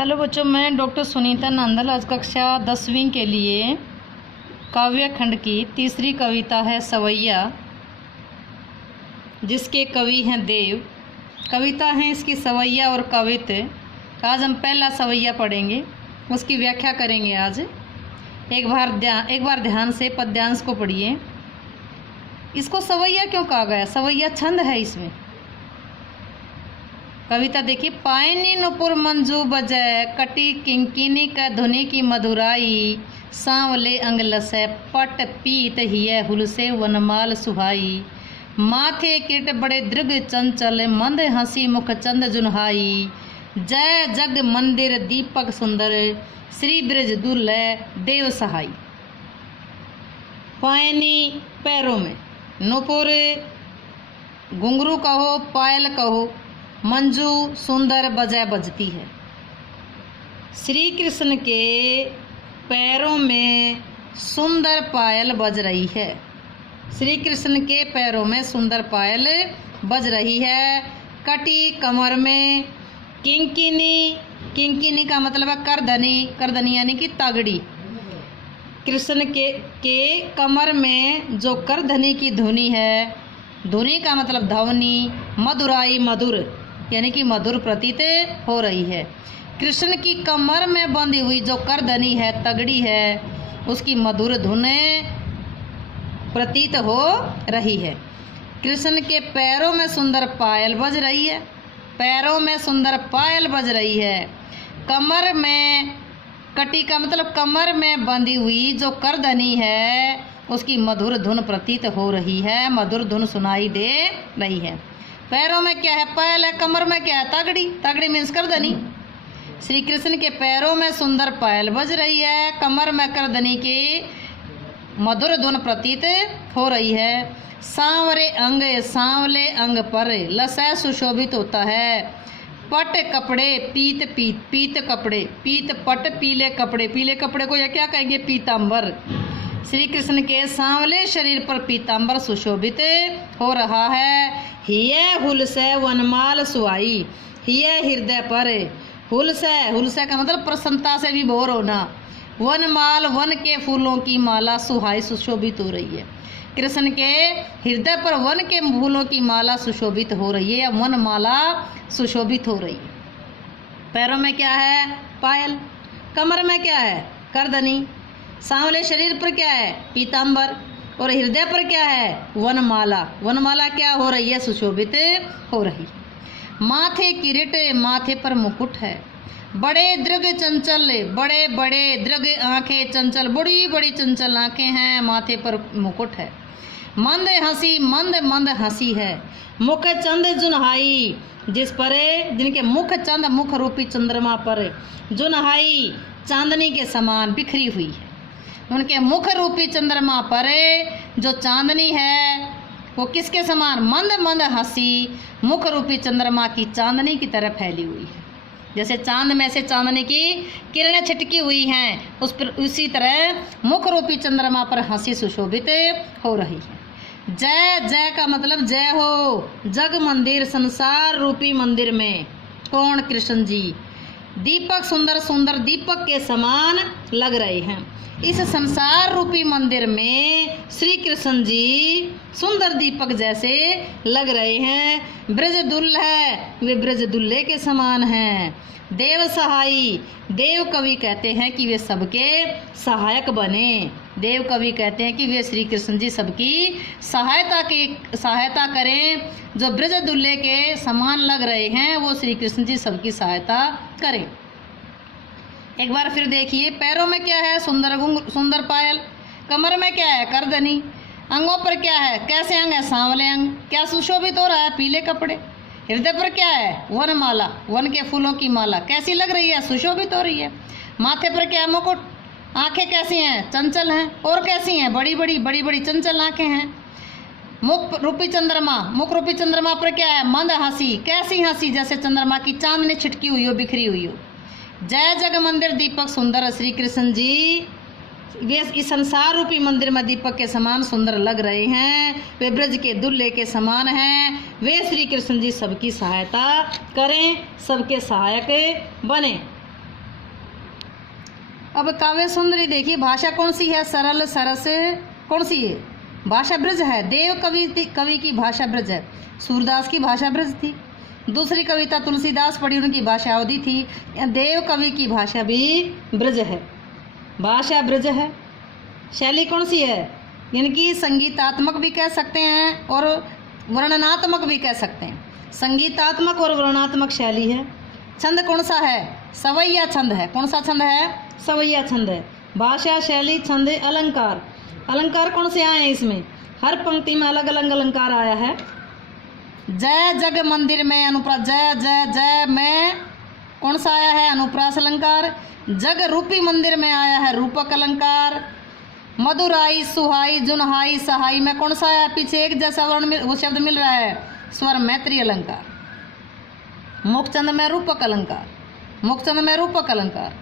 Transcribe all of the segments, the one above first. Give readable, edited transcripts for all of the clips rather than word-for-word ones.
Hello बच्चों, मैं doctor Sunita Nandal आज कक्षा 10वीं के लिए काव्य खंड की तीसरी कविता है सवैया, जिसके कवि हैं देव। कविता है इसकी सवैया और कवित्व। आज हम पहला सवैया पढ़ेंगे, उसकी व्याख्या करेंगे आज। एक बार ध्यान से पद्यांश को पढ़िए। इसको सवैया क्यों कहा गया? सवैया छंद है इसमें। कविता देखिए। पायनी नुपुर मंजू बजय, कटी किंकिनी का धुनि की मधुराई, सांवले अंग लसै पट पीत हिय हुलसे वनमाल सुहाई, माथे किट बड़े दृग चंचल, मंद हंसी मुख चंद जुनहाई, जय जग मंदिर दीपक सुंदर, श्री ब्रज दुर्लय देव सहाई। पायनी पैरों में, नुपुर घुंघरू कहो, पायल कहो, मंजू सुंदर बजय बजती है। श्री कृष्ण के पैरों में सुंदर पायल बज रही है। श्री कृष्ण के पैरों में सुंदर पायल बज रही है। कटी कमर में, किंकिनी, किंकिनी का मतलब है करधनी, करधनी यानी कि तगड़ी। कृष्ण के कमर में जो करधनी की धुनी है, धुनी का मतलब ध्वनि, मधुराई मधुर यानी कि मधुर प्रतीत हो रही है। कृष्ण की कमर में बंधी हुई जो करधनी है, तगड़ी है, उसकी मधुर धुन प्रतीत हो रही है। कृष्ण के पैरों में सुंदर पायल बज रही है। पैरों में सुंदर पायल बज रही है। कमर में, कटी का मतलब कमर में बंधी हुई जो करधनी है, उसकी मधुर धुन प्रतीत हो रही है, मधुर धुन सुनाई दे रही है। पैरों में क्या है? पायल है। कमर में क्या है? तगड़ी। तगड़ी मीन्स करधनी। श्री कृष्ण के पैरों में सुंदर पायल बज रही है, कमर में करधनी की मधुर धुन प्रतीत हो रही है। सांवरे अंग, सांवले अंग पर लसै सुशोभित होता है। पट कपड़े, पीत पीत, पीत कपड़े, पीत पट पीले कपड़े, पीले कपड़े को या क्या कहेंगे? पीताम्बर। श्री कृष्ण के सांवले शरीर पर पीताम्बर सुशोभित हो रहा है। हिय हुलसै वनमाल सुहाई, हिय हृदय पर, हुलसै, हुलसै का मतलब प्रसन्नता से विभोर होना। वनमाल, वन के फूलों की माला सुहाई सुशोभित हो रही है। कृष्ण के हृदय पर वन के फूलों की माला सुशोभित हो रही है, या वन माला सुशोभित हो रही है। पैरों में क्या है? पायल। कमर में क्या है? करधनी। सांवले शरीर पर क्या है? पीताम्बर। और हृदय पर क्या है? वनमाला। वनमाला क्या हो रही है? सुशोभित हो रही। माथे किरीट, माथे पर मुकुट है। बड़े दृग चंचल, बड़े बड़े दृग आंखें, चंचल बड़ी बड़ी चंचल आंखें हैं, माथे पर मुकुट है। मंद हंसी, मंद मंद हंसी है। मुख चंद जुनहाई, जिस पर, जिनके मुख चंद, मुख रूपी चंद्रमा पर जुनहाई चांदनी के समान बिखरी हुई है। उनके मुख रूपी चंद्रमा पर जो चांदनी है वो किसके समान? मंद मंद हंसी मुख रूपी चंद्रमा की चांदनी की तरह फैली हुई है। जैसे चांद में से चांदनी की किरणें छिटकी हुई हैं, उस पर उसी तरह मुख रूपी चंद्रमा पर हंसी सुशोभित हो रही है। जय, जय का मतलब जय हो जग मंदिर, संसार रूपी मंदिर में। कौन? कृष्ण जी। दीपक सुंदर, सुंदर दीपक के समान लग रहे हैं। इस संसार रूपी मंदिर में श्री कृष्ण जी सुंदर दीपक जैसे लग रहे हैं। ब्रज दुल्लह, वे ब्रज दुल्हे के समान हैं। देव सहाई, देव कवि कहते हैं कि वे सबके सहायक बने। देव कवि कहते हैं कि वे श्री कृष्ण जी सबकी सहायता करें। जो ब्रज दुल्हे के समान लग रहे हैं, वो श्री कृष्ण जी सबकी सहायता करें। एक बार फिर देखिए। पैरों में क्या है? सुंदर पायल। कमर में क्या है? करधनी। अंगों पर क्या है? कैसे अंग है? सांवले अंग। क्या सुशोभित हो रहा है? पीले कपड़े। हृदय पर क्या है? वनमाला, वन के फूलों की माला। कैसी लग रही है? सुशोभित हो रही है। माथे पर क्या है? मुकुट। आंखें कैसी हैं? चंचल हैं। और कैसी हैं? बड़ी बड़ी चंचल आंखें हैं। मुख रूपी चंद्रमा, मुख रूपी चंद्रमा पर क्या है? मंद हंसी। कैसी हंसी? जैसे चंद्रमा की चांदनी छिटकी हुई हो, बिखरी हुई हो। जय जग मंदिर दीपक सुंदर, श्री कृष्ण जी वे इस संसार रूपी मंदिर में दीपक के समान सुंदर लग रहे हैं। वे ब्रज के दुल्हे के समान हैं। वे श्री कृष्ण जी सबकी सहायता करें, सबके सहायक बने। अब काव्य सुंदरी देखिए, भाषा कौन सी है? सरल सरस कौन सी है? भाषा ब्रज है। देव कवि की भाषा ब्रज है। सूरदास की भाषा ब्रज थी। दूसरी कविता तुलसीदास पढ़ी, उनकी भाषा अवधि थी। देव कवि की भाषा भी ब्रज है, भाषा ब्रज है। शैली कौन सी है? इनकी संगीतात्मक भी कह सकते हैं और वर्णनात्मक भी कह सकते हैं। संगीतात्मक और वर्णनात्मक शैली है। छंद कौन सा है? सवैया छंद है। कौन सा छंद है? सवैया छंद है। भाषा, शैली, छंद, अलंकार। अलंकार कौन से आए हैं इसमें? हर पंक्ति में अलग अलग अलंकार आया है। जय जग मंदिर में अनुप्रास, जय जय जय में कौन सा आया है? अनुप्रास अलंकार। जग रूपी मंदिर में आया है रूपक अलंकार। मधुराई, सुहाई, जुनहाई, सहाई में कौन सा आया? पीछे एक जैसा वर्ण वो शब्द मिल रहा है, स्वर मैत्री अलंकार। मुखचंद में रूपक अलंकार, मुखचंद में रूपक अलंकार।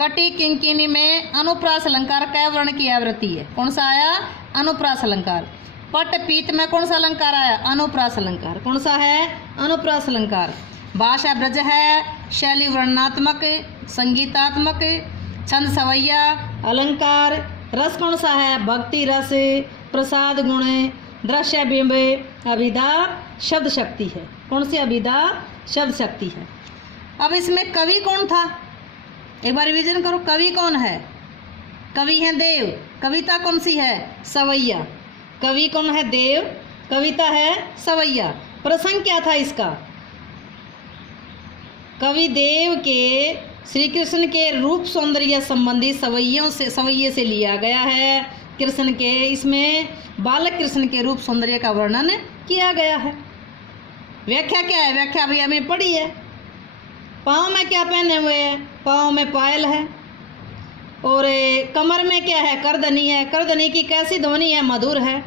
कटी किंकिनी में अनुप्रास अलंकार कै वर्ण की आवृत्ति है। कौन सा आया? अनुप्रास अलंकार। पट पीत में कौन सा अलंकार आया? अनुप्रास अलंकार। कौन सा है? अनुप्रास अलंकार। भाषा ब्रज है, शैली वर्णनात्मक, संगीतात्मक, छंद सवैया, अलंकार। रस कौन सा है? भक्ति रस, प्रसाद गुण, दृश्य बिंब, अभिधा शब्द शक्ति है। कौन सी? अभिधा शब्द शक्ति है। अब इसमें कवि कौन था? एक बार रिवीजन करो। कवि कौन है? कवि है देव। कविता कौन सी है? सवैया। कवि कौन है? देव। कविता है सवैया। प्रसंग क्या था इसका? कवि देव के श्री कृष्ण के रूप सौंदर्य संबंधी सवैये से लिया गया है। कृष्ण के इसमें बालक कृष्ण के रूप सौंदर्य का वर्णन किया गया है। व्याख्या क्या है? व्याख्या अभी हमें पढ़ी है। पाँव में क्या पहने हुए हैं? पाँव में पायल है। और कमर में क्या है? करधनी है। करधनी की कैसी ध्वनि है? मधुर है।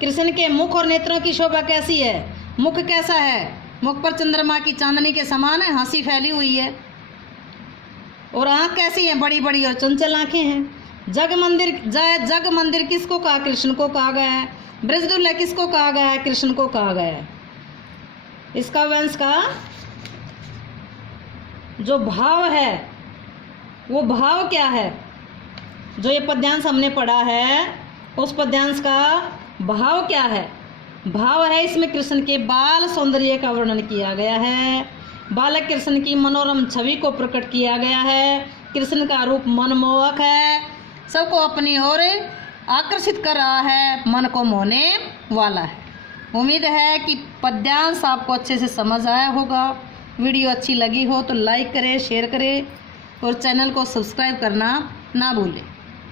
कृष्ण के मुख और नेत्रों की शोभा कैसी है? मुख कैसा है? मुख पर चंद्रमा की चांदनी के समान है, हंसी फैली हुई है। और आँख कैसी है? बड़ी बड़ी और चंचल आँखें हैं। जग मंदिर किसको कहा? कृष्ण को कहा गया है। ब्रजदुल्ला किसको कहा गया है? कृष्ण को कहा गया है। इसका वंश का जो भाव है वो भाव क्या है? जो ये पद्यांश हमने पढ़ा है उस पद्यांश का भाव क्या है? भाव है इसमें कृष्ण के बाल सौंदर्य का वर्णन किया गया है। बालक कृष्ण की मनोरम छवि को प्रकट किया गया है। कृष्ण का रूप मनमोहक है, सबको अपनी ओर आकर्षित कर रहा है, मन को मोहने वाला है। उम्मीद है कि पद्यांश आपको अच्छे से समझ आया होगा। वीडियो अच्छी लगी हो तो लाइक करें, शेयर करें और चैनल को सब्सक्राइब करना ना भूलें।